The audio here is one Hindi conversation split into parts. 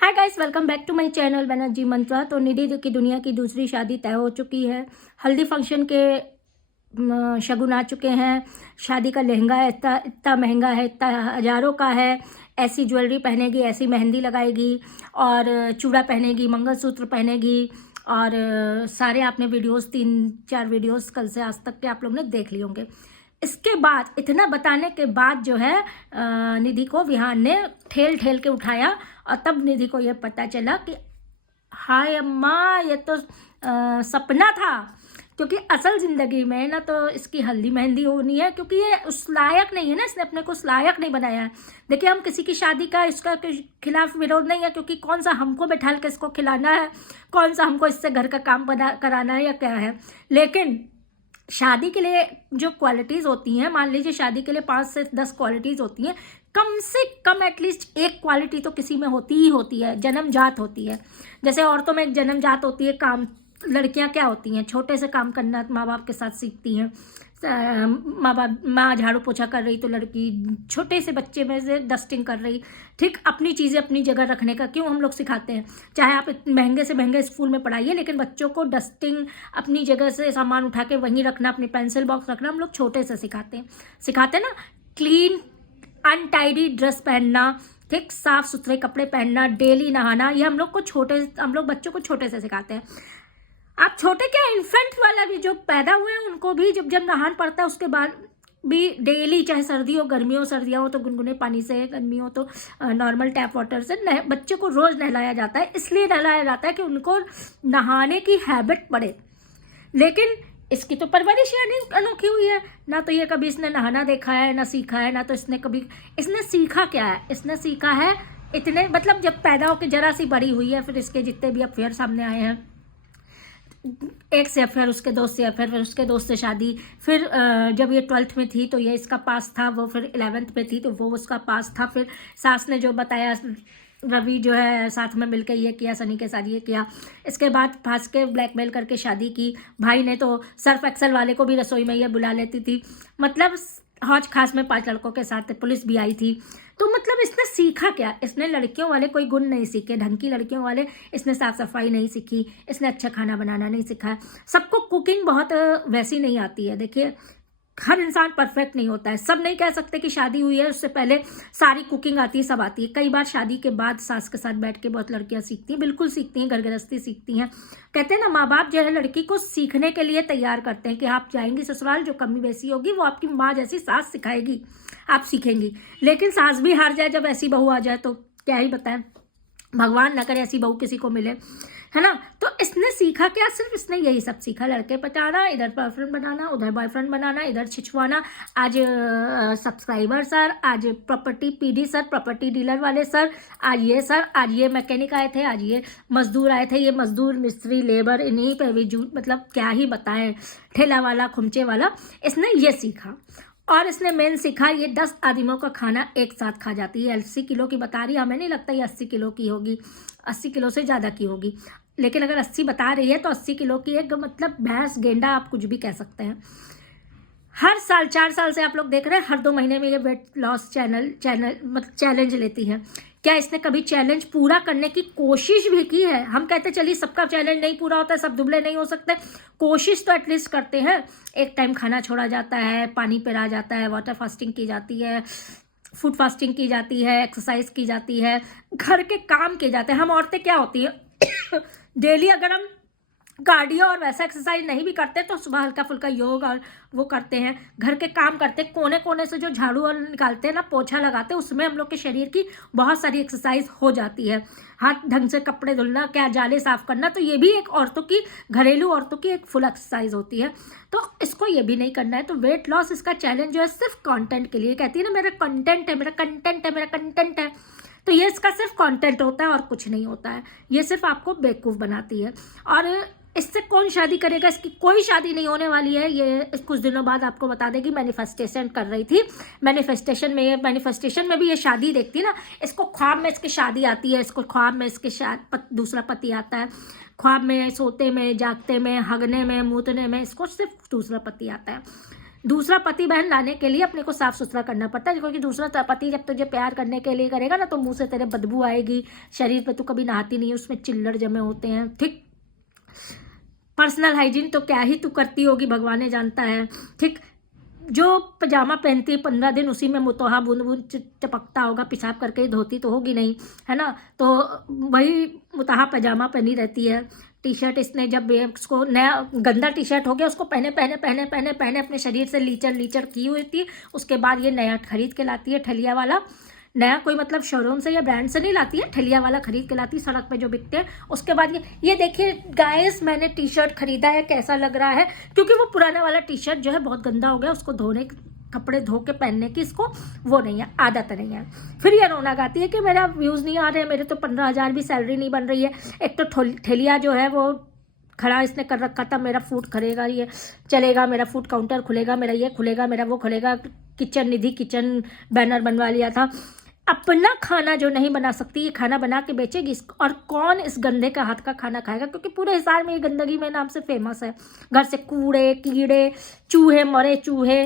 Hi guys, welcome back to my channel Banerjee Mantra. तो निधि की दुनिया की दूसरी शादी तय हो चुकी है। हल्दी फंक्शन के शगुन आ चुके हैं। शादी का लहंगा इतना इतना महंगा है, इतना हज़ारों का है। ऐसी ज्वेलरी पहनेगी, ऐसी मेहंदी लगाएगी और चूड़ा पहनेगी, मंगलसूत्र पहनेगी और सारे आपने वीडियोस 3-4 वीडियोस कल से आज तक के आप लोग ने देख लिए होंगे। इसके बाद इतना बताने के बाद जो है निधि को विहान ने ठेल ठेल के उठाया और तब निधि को यह पता चला कि हाय अम्मा, ये तो सपना था। क्योंकि असल ज़िंदगी में ना तो इसकी हल्दी मेहंदी होनी है, क्योंकि ये उस लायक नहीं है ना, इसने अपने को उस लायक नहीं बनाया है। देखिए, हम किसी की शादी का इसका खिलाफ विरोध नहीं है, क्योंकि कौन सा हमको बैठाल के इसको खिलाना है, कौन सा हमको इससे घर का काम कराना है या क्या है। लेकिन शादी के लिए जो क्वालिटीज़ होती हैं, मान लीजिए शादी के लिए 5 से 10 क्वालिटीज़ होती हैं, कम से कम एटलीस्ट एक क्वालिटी तो किसी में होती ही होती है, जन्मजात होती है। जैसे औरतों में एक जन्मजात होती है काम। लड़कियां क्या होती हैं, छोटे से काम करना माँ बाप के साथ सीखती हैं। माँ झाड़ू पोछा कर रही तो लड़की छोटे से बच्चे में से डस्टिंग कर रही। ठीक, अपनी चीज़ें अपनी जगह रखने का क्यों हम लोग सिखाते हैं। चाहे आप महंगे से महंगे स्कूल में पढ़ाइए, लेकिन बच्चों को डस्टिंग, अपनी जगह से सामान उठा के वहीं रखना, अपनी पेंसिल बॉक्स रखना हम लोग छोटे से सिखाते हैं ना। क्लीन अनटाइडी ड्रेस पहनना, ठीक, साफ सुथरे कपड़े पहनना, डेली नहाना, ये हम लोग बच्चों को छोटे से सिखाते हैं। आप छोटे क्या, इन्फेंट वाला भी जो पैदा हुए हैं उनको भी जब नहान पड़ता है, उसके बाद भी डेली, चाहे सर्दी हो गर्मी हो, सर्दियाँ हो तो गुनगुने पानी से, गर्मी हो तो नॉर्मल टैप वाटर से बच्चे को रोज़ नहलाया जाता है। इसलिए नहलाया जाता है कि उनको नहाने की हैबिट पड़े। लेकिन इसकी तो परवरिश यानी अनोखी हुई है ना। तो ये कभी इसने नहाना देखा है, ना सीखा है, ना तो इसने सीखा क्या है। इसने सीखा है इतने, मतलब जब पैदा होकर जरा सी बड़ी हुई है, फिर इसके जितने भी अफेयर सामने आए हैं, एक से अफेयर, उसके दोस्त से अफेयर, फिर उसके दोस्त से शादी, फिर जब ये 12th में थी तो ये इसका पास था, वो फिर 11th में थी तो वो उसका पास था। फिर सास ने जो बताया, रवि जो है साथ में मिलकर ये किया, सनी के साथ ये किया। इसके बाद फांस के ब्लैकमेल करके शादी की। भाई ने तो सर्फ एक्सल वाले को भी रसोई में ये बुला लेती थी। मतलब हौज खास में 5 लड़कों के साथ पुलिस भी आई थी। तो मतलब इसने सीखा क्या। इसने लड़कियों वाले कोई गुण नहीं सीखे, ढंग की लड़कियों वाले। इसने साफ सफाई नहीं सीखी, इसने अच्छा खाना बनाना नहीं सीखा। सबको कुकिंग बहुत वैसी नहीं आती है। देखिए, हर इंसान परफेक्ट नहीं होता है। सब नहीं कह सकते कि शादी हुई है उससे पहले सारी कुकिंग आती है, सब आती है। कई बार शादी के बाद सास के साथ बैठ के बहुत लड़कियां सीखती हैं, बिल्कुल सीखती हैं, घर गृहस्थी सीखती हैं। कहते हैं ना, माँ बाप जो है लड़की को सीखने के लिए तैयार करते हैं कि आप जाएंगी ससुराल, जो कमी बेसी होगी वो आपकी माँ जैसी सास सिखाएगी, आप सीखेंगी। लेकिन सास भी हार जाए, जब ऐसी बहू आ जाए तो क्या ही बताएं, भगवान ना करे ऐसी बहू किसी को मिले, है ना। तो इसने सीखा क्या, सिर्फ इसने यही सब सीखा। लड़के पटाना, इधर बॉयफ्रेंड बनाना, उधर बॉयफ्रेंड बनाना, इधर छिछवाना। आज सब्सक्राइबर सर, आज property PD sir, property dealer वाले सर, आज ये सर, आज ये मैकेनिक आए थे, आज ये मजदूर आए थे। ये मजदूर, मिस्त्री, लेबर, इन्हीं पे भी मतलब क्या ही बताएं, ठेला वाला, खुमचे वाला। इसने ये सीखा। और इसने मेन सीखा, ये 10 आदमियों का खाना एक साथ खा जाती है। 80 किलो की बता रही है, हमें नहीं लगता ये 80 किलो की होगी, 80 किलो से ज़्यादा की होगी। लेकिन अगर 80 बता रही है तो 80 किलो की एक, मतलब भैंस, गेंडा, आप कुछ भी कह सकते हैं। हर साल, 4 साल से आप लोग देख रहे हैं, हर 2 महीने में ये वेट लॉस मतलब चैलेंज लेती है। क्या इसने कभी चैलेंज पूरा करने की कोशिश भी की है। हम कहते चलिए सबका चैलेंज नहीं पूरा होता है, सब दुबले नहीं हो सकते, कोशिश तो एटलीस्ट करते हैं। एक टाइम खाना छोड़ा जाता है, पानी पिला जाता है, वाटर फास्टिंग की जाती है, फूड फास्टिंग की जाती है, एक्सरसाइज की जाती है, घर के काम किए जाते हैं। हम औरतें क्या होती है डेली अगर हम कार्डियो और वैसा एक्सरसाइज नहीं भी करते तो सुबह हल्का फुल्का योग और वो करते हैं, घर के काम करते, कोने कोने से जो झाड़ू और निकालते हैं ना, पोछा लगाते हैं, उसमें हम लोग के शरीर की बहुत सारी एक्सरसाइज हो जाती है। हाथ ढंग से कपड़े धुलना, क्या जाले साफ करना, तो ये भी एक औरतों की, घरेलू औरतों की एक फुल एक्सरसाइज होती है। तो इसको ये भी नहीं करना है। तो वेट लॉस इसका चैलेंज जो है सिर्फ कंटेंट के लिए। कहती है ना, मेरा कंटेंट है, मेरा कंटेंट है, मेरा कंटेंट है। तो ये इसका सिर्फ कंटेंट होता है और कुछ नहीं होता है। ये सिर्फ आपको बेवकूफ़ बनाती है। और इससे कौन शादी करेगा, इसकी कोई शादी नहीं होने वाली है। ये कुछ दिनों बाद आपको बता देगी। मैनिफेस्टेशन कर रही थी, मैनिफेस्टेशन में भी ये शादी देखती है ना। इसको ख्वाब में इसकी शादी आती है, इसको ख्वाब में इसके दूसरा पति आता है, ख्वाब में, सोते में, जागते में, हगने में, मूतने में, इसको सिर्फ दूसरा पति आता है। दूसरा पति बहन लाने के लिए अपने को साफ सुथरा करना पड़ता है, क्योंकि दूसरा पति जब तुझे प्यार करने के लिए करेगा ना तो मुंह से तेरे बदबू आएगी, शरीर पे तू कभी नहाती नहीं है, उसमें चिल्लड़ जमे होते हैं। ठीक, पर्सनल हाइजीन तो क्या ही तू करती होगी, भगवान ने जानता है। ठीक, जो पजामा पहनती है 15 दिन उसी में मुतोहा बूंद बूंद चपकता होगा, पेशाब करके धोती तो होगी नहीं, है ना, तो वही मुतहा पजामा पहनी रहती है। टी शर्ट इसने जब उसको नया गंदा टी शर्ट हो गया उसको पहने पहने पहने पहने पहने अपने शरीर से लीचड़ लीचड़ की हुई थी, उसके बाद ये नया खरीद के लाती है ठलिया वाला। नया कोई मतलब शोरूम से या ब्रांड से नहीं लाती है, ठलिया वाला खरीद के लाती है, सड़क पे जो बिकते हैं। उसके बाद ये देखिए गाइस, मैंने टी शर्ट खरीदा है, कैसा लग रहा है, क्योंकि वो पुराना वाला टी शर्ट जो है बहुत गंदा हो गया, उसको धोने, कपड़े धो के पहनने की इसको वो नहीं है, आदत नहीं है। फिर ये रौनक आती है कि मेरा व्यूज़ नहीं आ रहे, मेरे तो 15,000 भी सैलरी नहीं बन रही है। एक तो ठेलिया जो है वो खड़ा इसने कर रखा था, मेरा फूड करेगा, ये चलेगा, मेरा फूड काउंटर खुलेगा, मेरा ये खुलेगा, मेरा वो खुलेगा, किचन निधि किचन बैनर बनवा लिया था। अपना खाना जो नहीं बना सकती ये खाना बना के बेचेगी, और कौन इस गंदे का हाथ का खाना खाएगा, क्योंकि पूरे हिसार में ये गंदगी में नाम से फेमस है। घर से कूड़े कीड़े चूहे, मरे चूहे,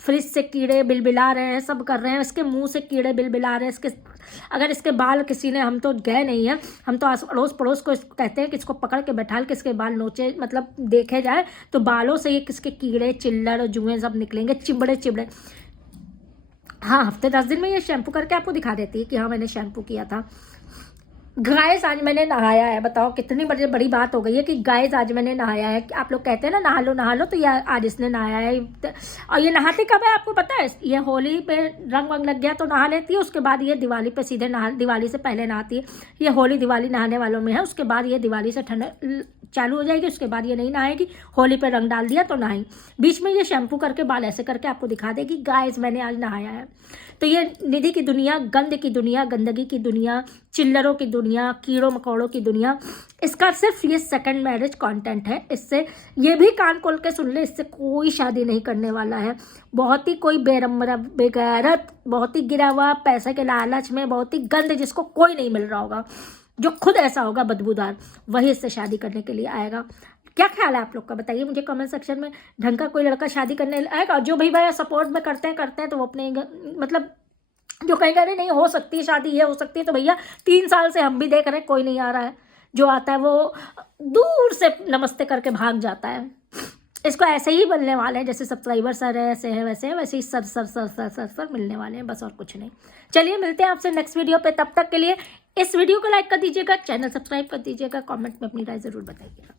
फ्रिज से कीड़े बिलबिला रहे हैं, सब कर रहे हैं, इसके मुंह से कीड़े बिलबिला रहे हैं, इसके अगर इसके बाल किसी ने, हम तो गए नहीं हैं, हम तो अड़ोस पड़ोस को कहते हैं कि इसको पकड़ के बैठा के इसके बाल नोचे, मतलब देखे जाए तो बालों से ये किसके कीड़े चिल्लड़ जुएं सब निकलेंगे, चिबड़े चिबड़े। हाँ, हफ्ते 10 दिन में ये शैम्पू करके आपको दिखा देती है कि हाँ मैंने शैम्पू किया था। गाइस आज मैंने नहाया है, बताओ कितनी बड़ी बात हो गई है कि गाइस आज मैंने नहाया है। आप लोग कहते हैं ना नहा लो, तो ये आज इसने नहाया है। और ये नहाती कब है आपको पता है? ये होली पे रंग वंग लग गया तो नहा लेती है, उसके बाद ये दिवाली पे सीधे दिवाली से पहले नहाती है। ये होली दिवाली नहाने वालों में है, उसके बाद ये दिवाली से ठंड चालू हो जाएगी, उसके बाद ये नहीं नहाएगी। होली पे रंग डाल दिया तो नहाई, बीच में ये शैम्पू करके बाल ऐसे करके आपको दिखा देगी गाइस मैंने आज नहाया है। तो ये निधि की दुनिया, गंद की दुनिया, गंदगी की दुनिया, चिल्लरों की दुनिया, कीड़ों मकोड़ों की दुनिया, इसका सिर्फ ये सेकंड मैरिज कंटेंट है। इससे ये भी कान खोल के सुन ले, इससे कोई शादी नहीं करने वाला है। बहुत ही कोई बेरमरा बेगैरत, बहुत ही गिरा हुआ पैसे के लालच में, बहुत ही गंद जिसको कोई नहीं मिल रहा होगा, जो खुद ऐसा होगा बदबूदार, वही इससे शादी करने के लिए आएगा। क्या ख्याल है आप लोग का, बताइए मुझे कमेंट सेक्शन में। ढंग का कोई लड़का शादी करने आएगा, और जो भी भाई सपोर्ट में करते हैं तो वो अपने मतलब जो कहेंगे अरे नहीं हो सकती है शादी, ये हो सकती है, तो भैया 3 साल से हम भी देख रहे हैं कोई नहीं आ रहा है। जो आता है वो दूर से नमस्ते करके भाग जाता है। इसको ऐसे ही मिलने वाले हैं, जैसे सब्सक्राइबर सर है ऐसे है वैसे है, वैसे ही सर मिलने वाले हैं, बस और कुछ नहीं। चलिए मिलते हैं आपसे नेक्स्ट वीडियो पे, तब तक के लिए इस वीडियो को लाइक कर दीजिएगा, चैनल सब्सक्राइब कर दीजिएगा, कमेंट में अपनी राय ज़रूर बताइएगा।